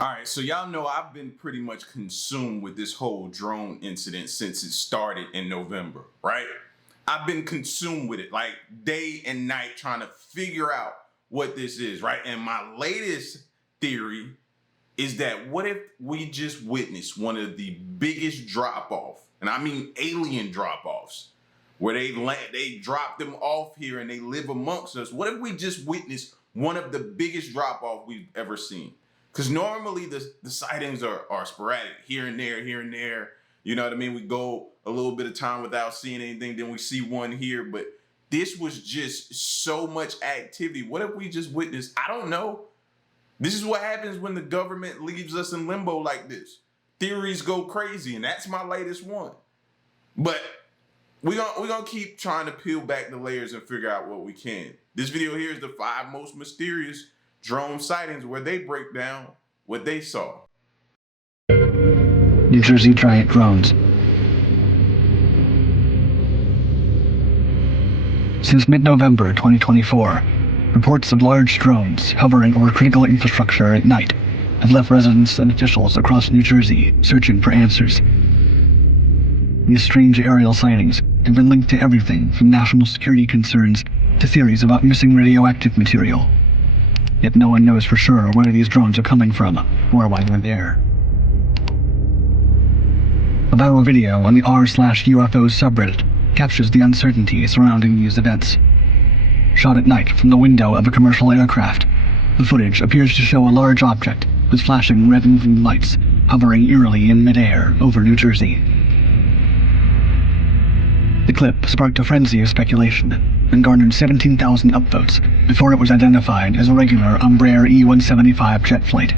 All right, so y'all know I've been pretty much consumed with this whole drone incident since it started in November, right? I've been consumed with it like day and night trying to figure out what this is, right? And my latest theory is that what if we just witnessed one of the biggest drop-off, and I mean alien drop-offs, where they drop them off here and they live amongst us. What if we just witnessed one of the biggest drop-off we've ever seen? Because normally the sightings are sporadic, here and there, here and there. You know what I mean? We go a little bit of time without seeing anything, then we see one here. But this was just so much activity. What if we just witnessed? I don't know. This is what happens when the government leaves us in limbo like this. Theories go crazy, and that's my latest one. But we're gonna keep trying to peel back the layers and figure out what we can. This video here is the 5 most mysterious drone sightings, where they break down what they saw. New Jersey giant drones. Since mid-November 2024, reports of large drones hovering over critical infrastructure at night have left residents and officials across New Jersey searching for answers. These strange aerial sightings have been linked to everything from national security concerns to theories about missing radioactive material. Yet no one knows for sure where these drones are coming from or why they're there. A viral video on the r/UFOs subreddit captures the uncertainty surrounding these events. Shot at night from the window of a commercial aircraft, the footage appears to show a large object with flashing red and green lights hovering eerily in midair over New Jersey. The clip sparked a frenzy of speculation and garnered 17,000 upvotes before it was identified as a regular Embraer E-175 jet flight.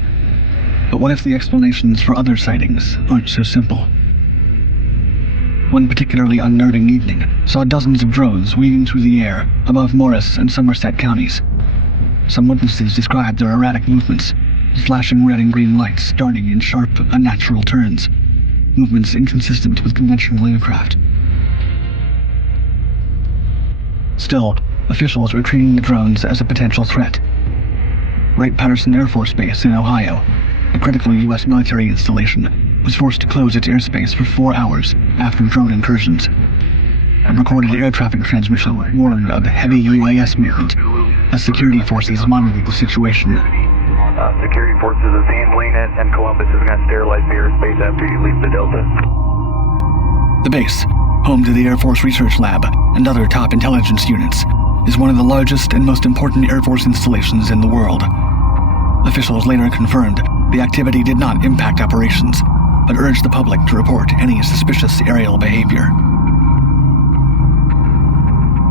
But what if the explanations for other sightings aren't so simple? One particularly unnerving evening saw dozens of drones weaving through the air above Morris and Somerset counties. Some witnesses described their erratic movements, flashing red and green lights darting in sharp, unnatural turns, movements inconsistent with conventional aircraft. Still, officials were treating the drones as a potential threat. Wright-Patterson Air Force Base in Ohio, a critical U.S. military installation, was forced to close its airspace for 4 hours after drone incursions. A recorded air traffic transmission warned of heavy UAS movement as security forces monitored the situation. Security forces have seen Lean and Columbus is going to sterilize the airspace after you leave the Delta. The base, home to the Air Force Research Lab and other top intelligence units, is one of the largest and most important Air Force installations in the world. Officials later confirmed the activity did not impact operations, but urged the public to report any suspicious aerial behavior.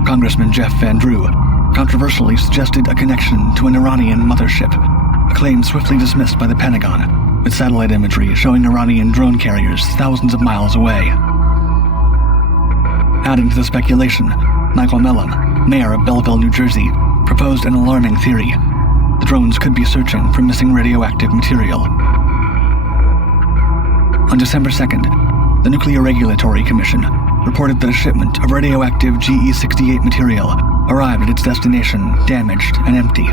Congressman Jeff Van Drew controversially suggested a connection to an Iranian mothership, a claim swiftly dismissed by the Pentagon, with satellite imagery showing Iranian drone carriers thousands of miles away. Adding to the speculation, Michael Mellon, mayor of Belleville, New Jersey, proposed an alarming theory. The drones could be searching for missing radioactive material. On December 2nd, the Nuclear Regulatory Commission reported that a shipment of radioactive GE-68 material arrived at its destination damaged and empty.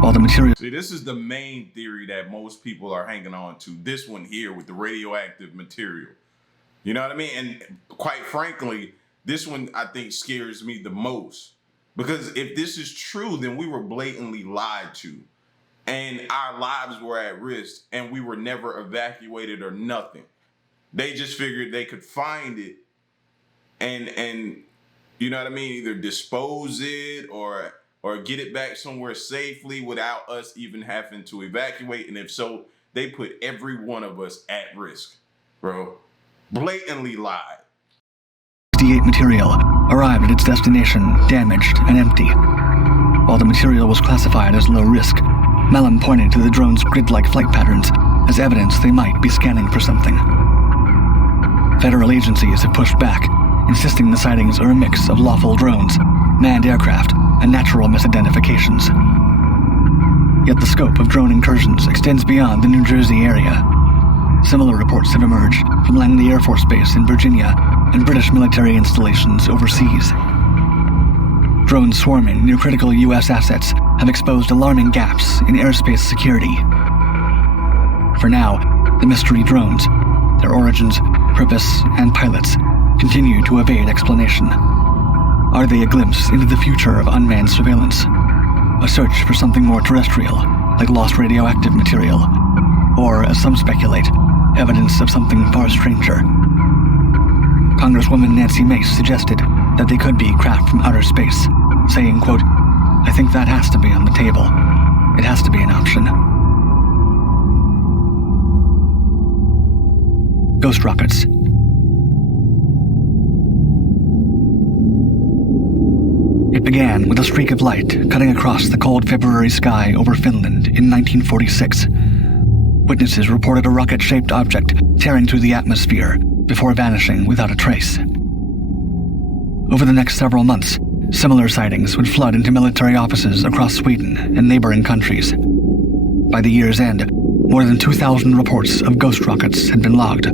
While the material... See, this is the main theory that most people are hanging on to. This one here with the radioactive material. You know what I mean? And quite frankly, this one I think scares me the most. Because if this is true, then we were blatantly lied to. And our lives were at risk, and we were never evacuated or nothing. They just figured they could find it and you know what I mean, either dispose it or get it back somewhere safely without us even having to evacuate. And if so, they put every one of us at risk, bro. Blatantly lied. 68 material arrived at its destination damaged and empty. While the material was classified as low risk, Mellon pointed to the drone's grid-like flight patterns as evidence they might be scanning for something. Federal agencies have pushed back, insisting the sightings are a mix of lawful drones, manned aircraft, and natural misidentifications. Yet the scope of drone incursions extends beyond the New Jersey area. Similar reports have emerged from Langley Air Force Base in Virginia and British military installations overseas. Drones swarming near critical U.S. assets have exposed alarming gaps in airspace security. For now, the mystery drones, their origins, purpose, and pilots, continue to evade explanation. Are they a glimpse into the future of unmanned surveillance? A search for something more terrestrial, like lost radioactive material? Or, as some speculate, evidence of something far stranger? Congresswoman Nancy Mace suggested that they could be craft from outer space, saying, quote, "I think that has to be on the table. It has to be an option." Ghost rockets. It began with a streak of light cutting across the cold February sky over Finland in 1946. Witnesses reported a rocket-shaped object tearing through the atmosphere before vanishing without a trace. Over the next several months, similar sightings would flood into military offices across Sweden and neighboring countries. By the year's end, more than 2,000 reports of ghost rockets had been logged,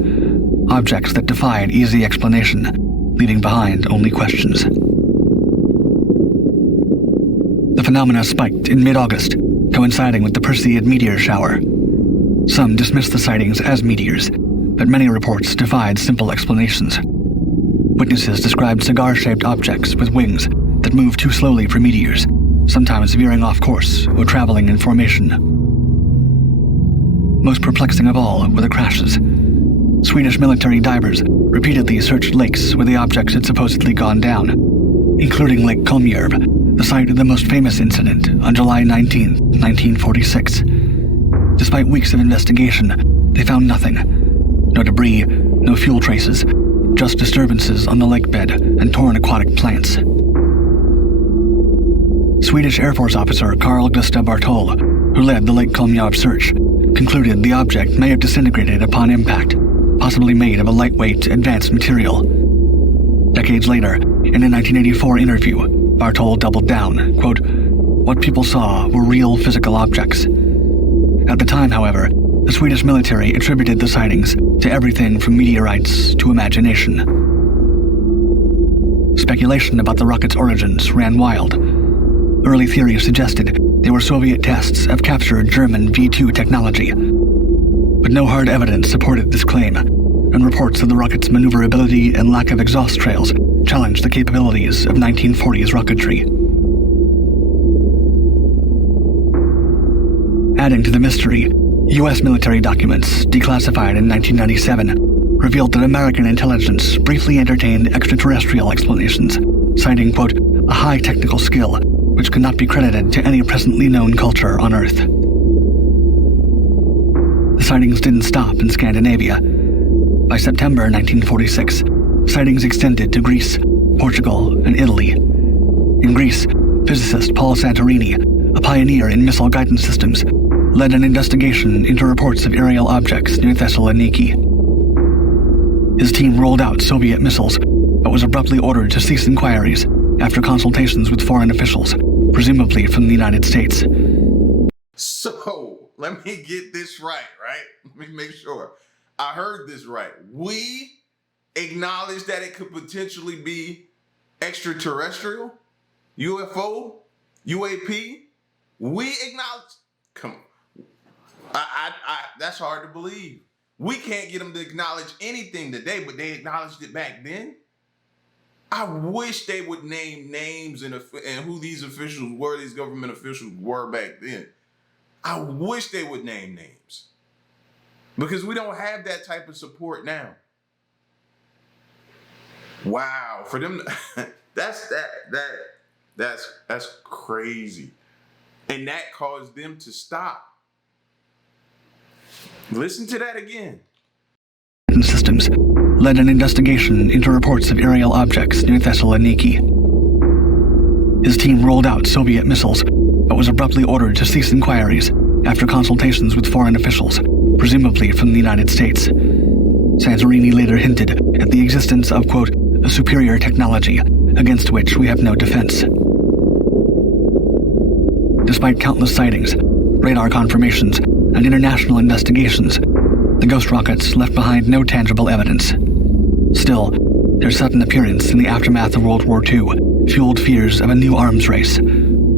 objects that defied easy explanation, leaving behind only questions. The phenomena spiked in mid-August, coinciding with the Perseid meteor shower. Some dismissed the sightings as meteors, but many reports defied simple explanations. Witnesses described cigar-shaped objects with wings that moved too slowly for meteors, sometimes veering off course or traveling in formation. Most perplexing of all were the crashes. Swedish military divers repeatedly searched lakes where the objects had supposedly gone down, including Lake Kulmjärv, the site of the most famous incident on July 19, 1946. Despite weeks of investigation, they found nothing. No debris, no fuel traces, just disturbances on the lake bed and torn aquatic plants. Swedish Air Force officer Carl Gustaf Bartol, who led the Lake Kulmjärv search, concluded the object may have disintegrated upon impact, possibly made of a lightweight, advanced material. Decades later, in a 1984 interview, Bartol doubled down, quote, "What people saw were real physical objects." At the time, however, the Swedish military attributed the sightings to everything from meteorites to imagination. Speculation about the rocket's origins ran wild. Early theories suggested they were Soviet tests of captured German V-2 technology. But no hard evidence supported this claim, and reports of the rocket's maneuverability and lack of exhaust trails challenged the capabilities of 1940s rocketry. Adding to the mystery, U.S. military documents, declassified in 1997, revealed that American intelligence briefly entertained extraterrestrial explanations, citing, quote, "a high technical skill, which could not be credited to any presently known culture on Earth." The sightings didn't stop in Scandinavia. By September 1946, sightings extended to Greece, Portugal, and Italy. In Greece, physicist Paul Santorini, a pioneer in missile guidance systems, led an investigation into reports of aerial objects near Thessaloniki. His team rolled out Soviet missiles, but was abruptly ordered to cease inquiries after consultations with foreign officials, presumably from the United States. So, let me get this right? Let me make sure I heard this right. We acknowledge that it could potentially be extraterrestrial, UFO, UAP. We acknowledge. Come on. That's hard to believe. We can't get them to acknowledge anything today, but they acknowledged it back then. I wish they would name names and who these officials were, these government officials were back then. I wish they would name names, because we don't have that type of support now. Wow, for them, that's crazy, and that caused them to stop. Listen to that again. Systems led an investigation into reports of aerial objects near Thessaloniki. His team rolled out Soviet missiles, but was abruptly ordered to cease inquiries after consultations with foreign officials, presumably from the United States. Santorini later hinted at the existence of, quote, "a superior technology against which we have no defense." Despite countless sightings, radar confirmations, and international investigations, the ghost rockets left behind no tangible evidence. Still, their sudden appearance in the aftermath of World War II fueled fears of a new arms race,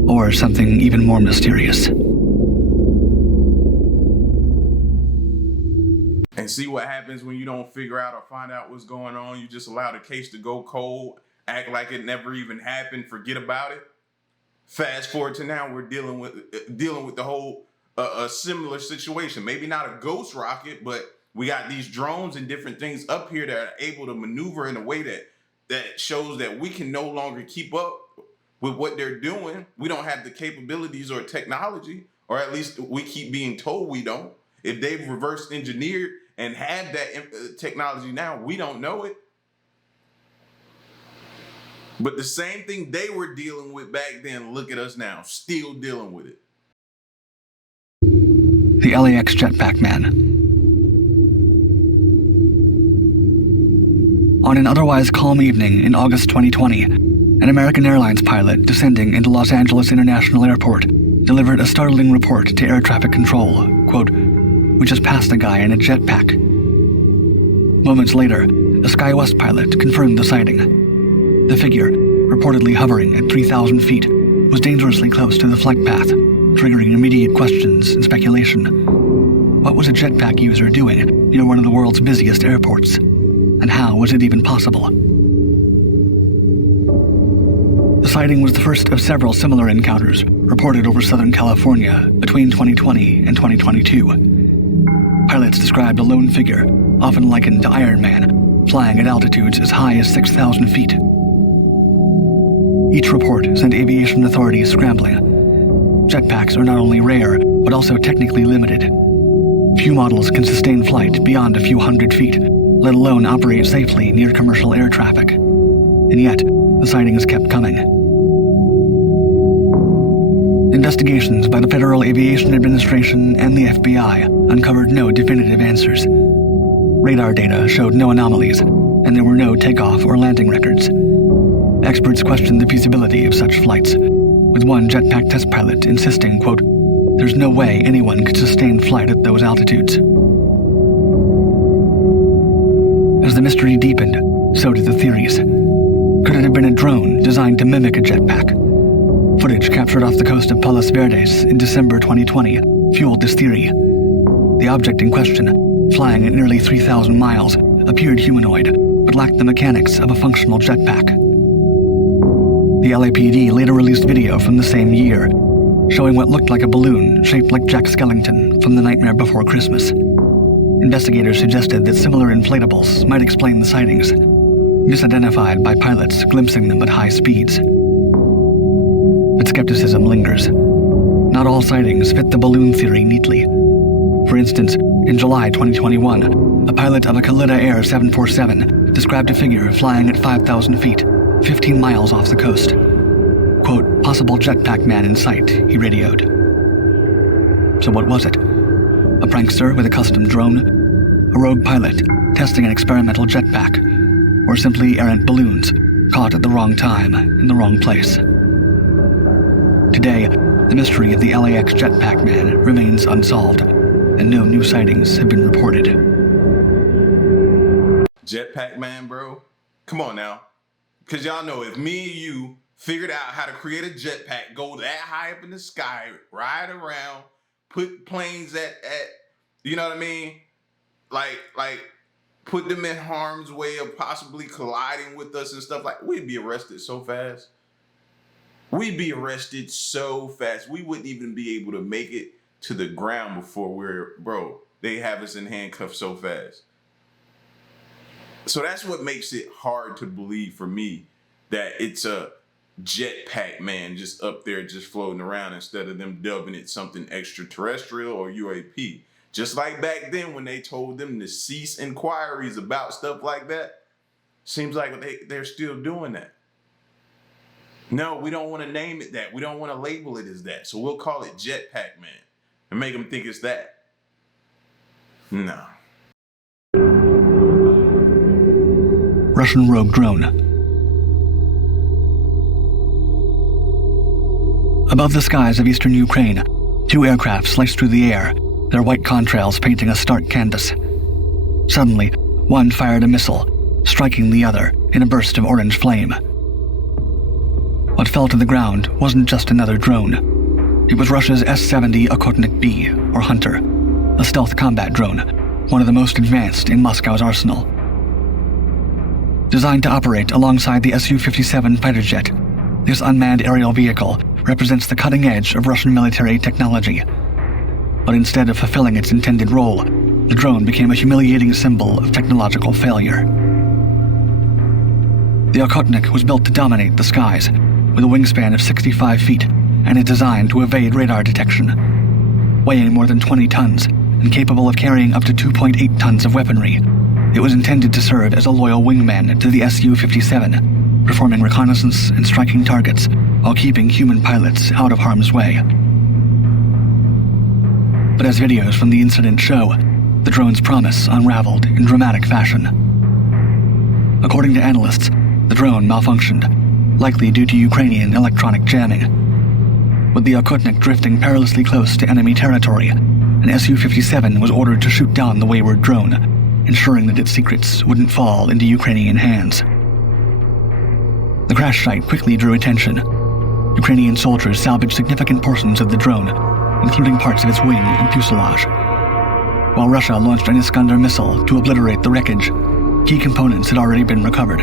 or something even more mysterious. And see what happens when you don't figure out or find out what's going on. You just allow the case to go cold, act like it never even happened, forget about it. Fast forward to now, we're dealing with the whole a similar situation. Maybe not a ghost rocket, but we got these drones and different things up here that are able to maneuver in a way that shows that we can no longer keep up with what they're doing. We don't have the capabilities or technology, or at least we keep being told we don't. If they've reverse engineered and have that technology now, we don't know it. But the same thing they were dealing with back then, look at us now, still dealing with it. The LAX Jetpack Man. On an otherwise calm evening in August 2020, an American Airlines pilot descending into Los Angeles International Airport delivered a startling report to air traffic control. Quote, "We just passed a guy in a jetpack." Moments later, a SkyWest pilot confirmed the sighting. The figure, reportedly hovering at 3,000 feet, was dangerously close to the flight path, triggering immediate questions and speculation. What was a jetpack user doing near one of the world's busiest airports? And how was it even possible? The sighting was the first of several similar encounters reported over Southern California between 2020 and 2022. Pilots described a lone figure, often likened to Iron Man, flying at altitudes as high as 6,000 feet. Each report sent aviation authorities scrambling. Jetpacks are not only rare, but also technically limited. Few models can sustain flight beyond a few hundred feet, let alone operate safely near commercial air traffic. And yet, the sightings kept coming. Investigations by the Federal Aviation Administration and the FBI uncovered no definitive answers. Radar data showed no anomalies, and there were no takeoff or landing records. Experts questioned the feasibility of such flights, with one jetpack test pilot insisting, quote, "There's no way anyone could sustain flight at those altitudes." As the mystery deepened, so did the theories. Could it have been a drone designed to mimic a jetpack? Footage captured off the coast of Palos Verdes in December 2020 fueled this theory. The object in question, flying at nearly 3,000 miles, appeared humanoid, but lacked the mechanics of a functional jetpack. The LAPD later released video from the same year, showing what looked like a balloon shaped like Jack Skellington from The Nightmare Before Christmas. Investigators suggested that similar inflatables might explain the sightings, misidentified by pilots glimpsing them at high speeds. But skepticism lingers. Not all sightings fit the balloon theory neatly. For instance, in July 2021, a pilot of a Kalitta Air 747 described a figure flying at 5,000 feet, 15 miles off the coast. Quote, "Possible Jetpack Man in sight," he radioed. So what was it? A prankster with a custom drone? A rogue pilot testing an experimental jetpack? Or simply errant balloons caught at the wrong time in the wrong place? Today, the mystery of the LAX Jetpack Man remains unsolved, and no new sightings have been reported. Jetpack Man, bro? Come on now. Because y'all know, if me and you figured out how to create a jetpack, go that high up in the sky, ride around, put planes at you know what I mean? Like put them in harm's way of possibly colliding with us and stuff, like, we'd be arrested so fast. We'd be arrested so fast. We wouldn't even be able to make it to the ground before they have us in handcuffs so fast. So that's what makes it hard to believe for me that it's a Jetpack Man just up there just floating around instead of them dubbing it something extraterrestrial or UAP. Just like back then when they told them to cease inquiries about stuff like that. Seems like they're still doing that. No, we don't want to name it that. We don't want to label it as that. So we'll call it Jetpack Man and make them think it's that. No. Russian rogue drone. Above the skies of eastern Ukraine, two aircraft sliced through the air, their white contrails painting a stark canvas. Suddenly, one fired a missile, striking the other in a burst of orange flame. What fell to the ground wasn't just another drone. It was Russia's S-70 Okhotnik B, or Hunter, a stealth combat drone, one of the most advanced in Moscow's arsenal. Designed to operate alongside the Su-57 fighter jet, this unmanned aerial vehicle represents the cutting edge of Russian military technology. But instead of fulfilling its intended role, the drone became a humiliating symbol of technological failure. The Okhotnik was built to dominate the skies, with a wingspan of 65 feet and is designed to evade radar detection. Weighing more than 20 tons and capable of carrying up to 2.8 tons of weaponry, it was intended to serve as a loyal wingman to the Su-57, performing reconnaissance and striking targets while keeping human pilots out of harm's way. But as videos from the incident show, the drone's promise unraveled in dramatic fashion. According to analysts, the drone malfunctioned, likely due to Ukrainian electronic jamming. With the Okhotnik drifting perilously close to enemy territory, an Su-57 was ordered to shoot down the wayward drone, ensuring that its secrets wouldn't fall into Ukrainian hands. The crash site quickly drew attention. Ukrainian soldiers salvaged significant portions of the drone, including parts of its wing and fuselage. While Russia launched an Iskander missile to obliterate the wreckage, key components had already been recovered,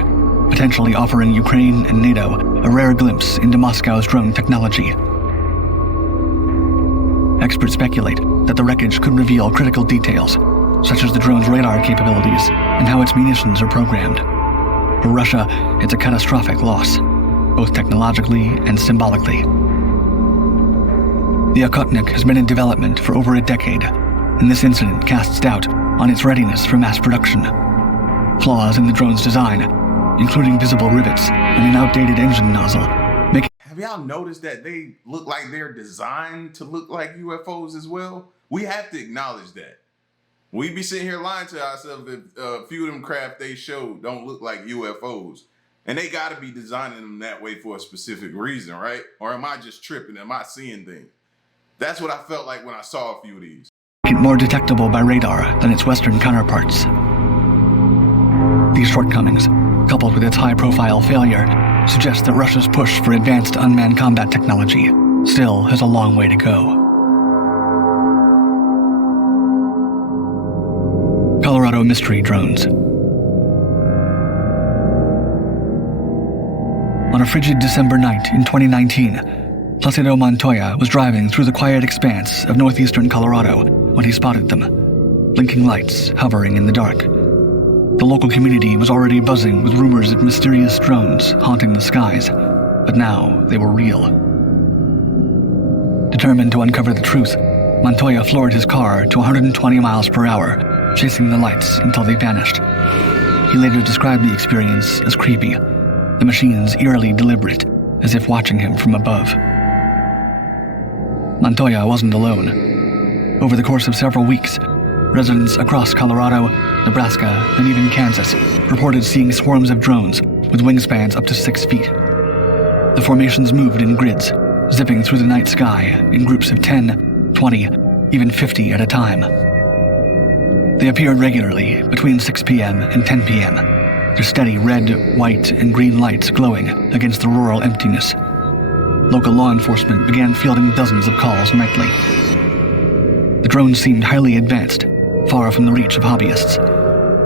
potentially offering Ukraine and NATO a rare glimpse into Moscow's drone technology. Experts speculate that the wreckage could reveal critical details, such as the drone's radar capabilities and how its munitions are programmed. For Russia, it's a catastrophic loss, both technologically and symbolically. The Okhotnik has been in development for over a decade, and this incident casts doubt on its readiness for mass production. Flaws in the drone's design, including visible rivets and an outdated engine nozzle, make it... Have y'all noticed that they look like they're designed to look like UFOs as well? We have to acknowledge that. We be sitting here lying to ourselves that a few of them craft they show don't look like UFOs. And they got to be designing them that way for a specific reason, right? Or am I just tripping? Am I seeing things? That's what I felt like when I saw a few of these. More detectable by radar than its Western counterparts. These shortcomings, coupled with its high-profile failure, suggest that Russia's push for advanced unmanned combat technology still has a long way to go. Colorado mystery drones. On a frigid December night in 2019, Placido Montoya was driving through the quiet expanse of northeastern Colorado when he spotted them, blinking lights hovering in the dark. The local community was already buzzing with rumors of mysterious drones haunting the skies, but now they were real. Determined to uncover the truth, Montoya floored his car to 120 miles per hour, chasing the lights until they vanished. He later described the experience as creepy, the machines eerily deliberate, as if watching him from above. Montoya wasn't alone. Over the course of several weeks, residents across Colorado, Nebraska, and even Kansas reported seeing swarms of drones with wingspans up to 6 feet. The formations moved in grids, zipping through the night sky in groups of 10, 20, even 50 at a time. They appeared regularly between 6 p.m. and 10 p.m., their steady red, white, and green lights glowing against the rural emptiness. Local law enforcement began fielding dozens of calls nightly. The drones seemed highly advanced, far from the reach of hobbyists.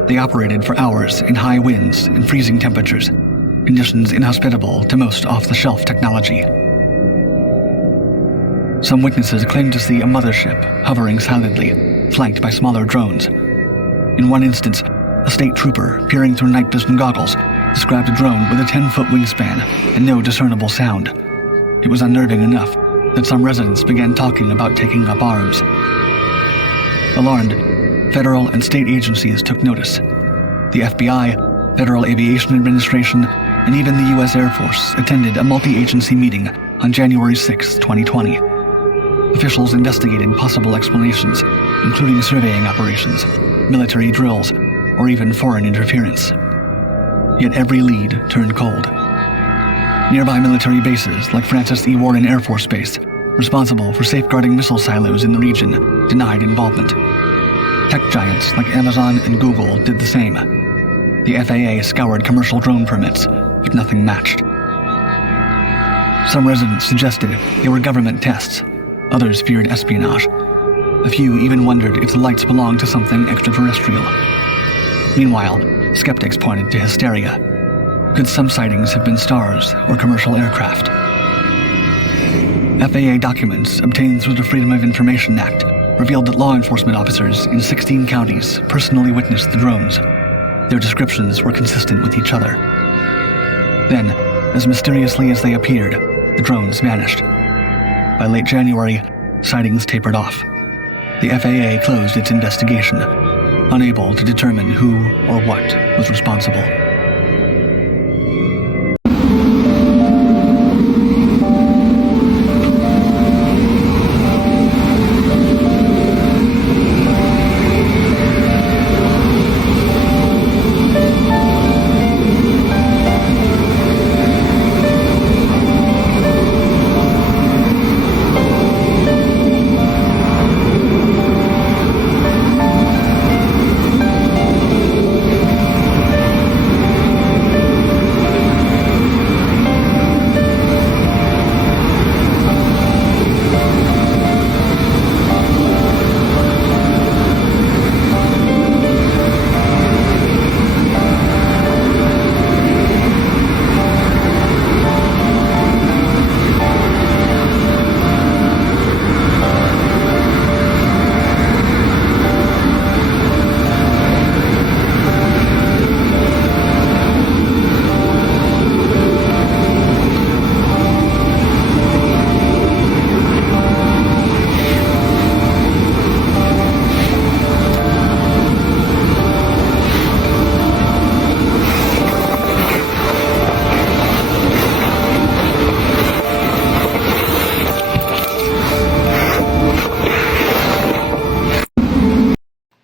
They operated for hours in high winds and freezing temperatures, conditions inhospitable to most off-the-shelf technology. Some witnesses claimed to see a mothership hovering silently, flanked by smaller drones. In one instance, a state trooper peering through night vision goggles described a drone with a 10-foot wingspan and no discernible sound. It was unnerving enough that some residents began talking about taking up arms. Alarmed, federal and state agencies took notice. The FBI, Federal Aviation Administration, and even the U.S. Air Force attended a multi-agency meeting on January 6, 2020. Officials investigated possible explanations, including surveying operations, military drills, or even foreign interference. Yet every lead turned cold. Nearby military bases like Francis E. Warren Air Force Base, responsible for safeguarding missile silos in the region, denied involvement. Tech giants like Amazon and Google did the same. The FAA scoured commercial drone permits, but nothing matched. Some residents suggested they were government tests. Others feared espionage. A few even wondered if the lights belonged to something extraterrestrial. Meanwhile, skeptics pointed to hysteria. Could some sightings have been stars or commercial aircraft? FAA documents obtained through the Freedom of Information Act revealed that law enforcement officers in 16 counties personally witnessed the drones. Their descriptions were consistent with each other. Then, as mysteriously as they appeared, the drones vanished. By late January, sightings tapered off. The FAA closed its investigation, unable to determine who or what was responsible.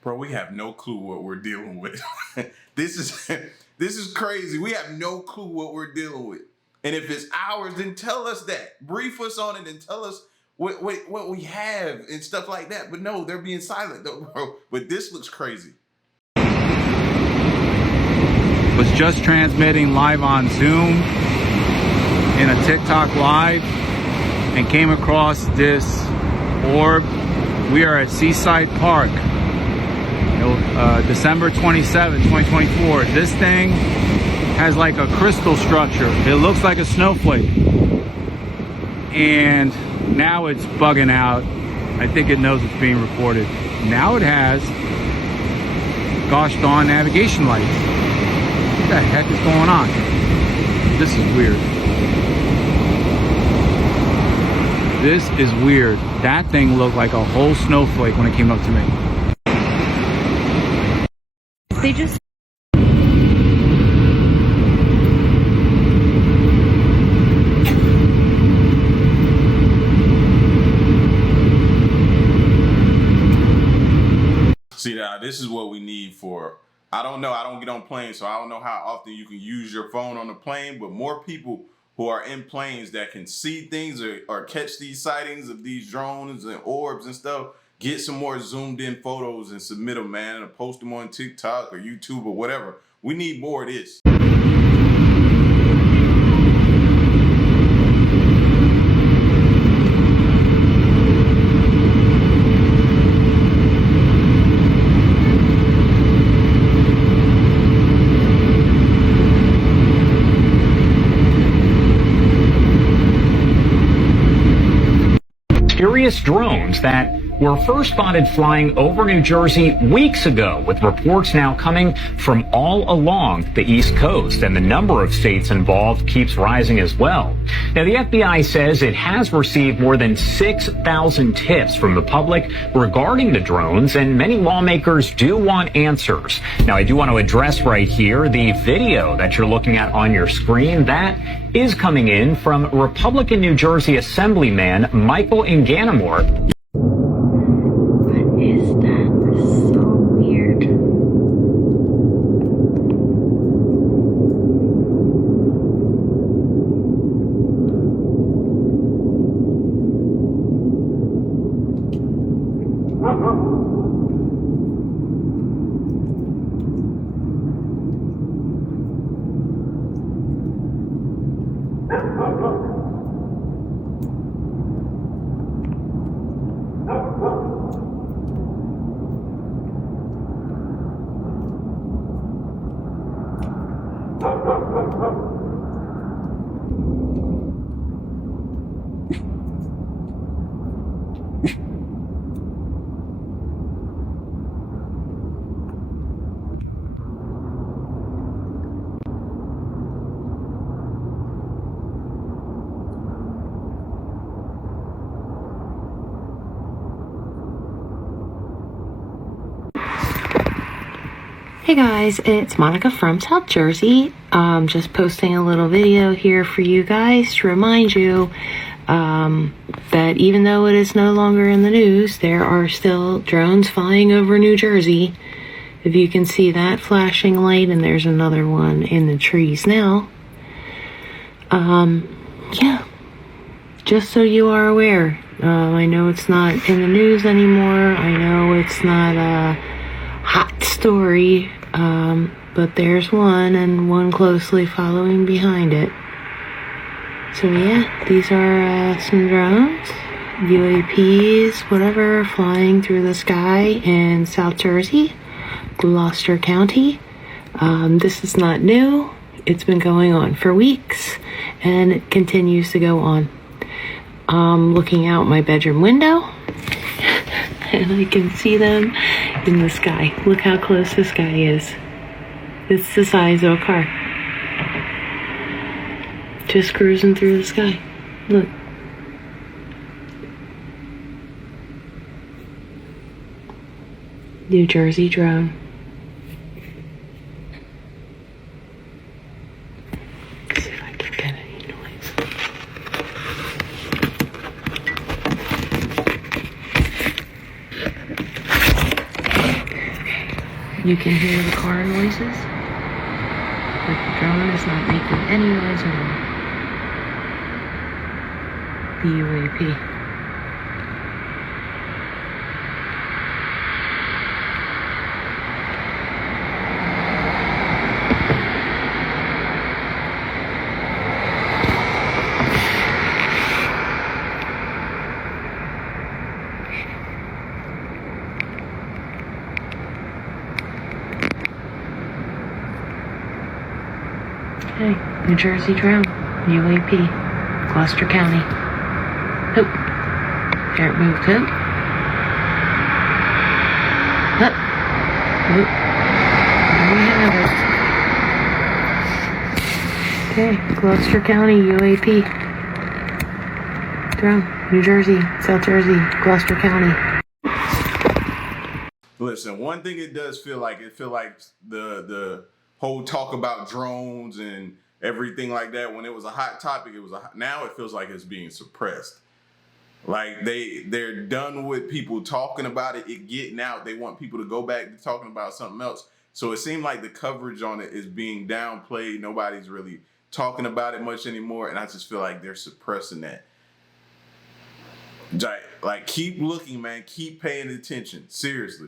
Bro, we have no clue what we're dealing with. This is crazy. We have no clue what we're dealing with. And if it's ours, then tell us that. Brief us on it and tell us what we have and stuff like that. But no, they're being silent though, bro. But this looks crazy. Was just transmitting live on Zoom in a TikTok live and came across this orb. We are at Seaside Park. December 27, 2024. This thing has like a crystal structure. It looks like a snowflake. And now it's bugging out. I think it knows it's being recorded. Now it has gosh darn navigation lights. What the heck is going on? This is weird. This is weird. That thing looked like a whole snowflake when it came up to me. They just See, now this is what we need for, I don't know, I don't get on planes, so I don't know how often you can use your phone on the plane, but more people who are in planes that can see things or catch these sightings of these drones and orbs and stuff, get some more zoomed in photos and submit them, man, and post them on TikTok or YouTube or whatever. We need more of this. Mysterious drones that were first spotted flying over New Jersey weeks ago, with reports now coming from all along the East Coast, and the number of states involved keeps rising as well. Now, the FBI says it has received more than 6,000 tips from the public regarding the drones, and many lawmakers do want answers. Now, I do want to address right here the video that you're looking at on your screen. That is coming in from Republican New Jersey Assemblyman Michael Inganamore. what is that? This is so weird. Hey guys, it's Monica from South Jersey. Just posting a little video here for you guys to remind you that even though it is no longer in the news, there are still drones flying over New Jersey. If you can see that flashing light, and there's another one in the trees now. Yeah, just so you are aware. I know it's not in the news anymore. I know it's not a hot story, but there's one, and one closely following behind it. So yeah, these are some drones, UAPs, whatever, flying through the sky in South Jersey, Gloucester County. This is not new. It's been going on for weeks, and it continues to go on. I'm looking out my bedroom window, and I can see them in the sky. Look how close this guy is. It's the size of a car. Just cruising through the sky. Look. New Jersey drone. Let's see if I can get any noise. You can hear the car noises, but the drone is not making any noise at all. The UAP. Hey, New Jersey drone, UAP, Gloucester County. Hoop. There it moved, hoop. Hup. Hoop. There we have it. Okay, Gloucester County, UAP. Drone, New Jersey, South Jersey, Gloucester County. Listen, one thing it does feel like, the whole talk about drones and everything like that, when it was a hot topic, now it feels like it's being suppressed. Like they're done with people talking about it getting out. They want people to go back to talking about something else. So it seemed like the coverage on it is being downplayed. Nobody's really talking about it much anymore. And I just feel like they're suppressing that. Like keep looking, man. Keep paying attention. Seriously.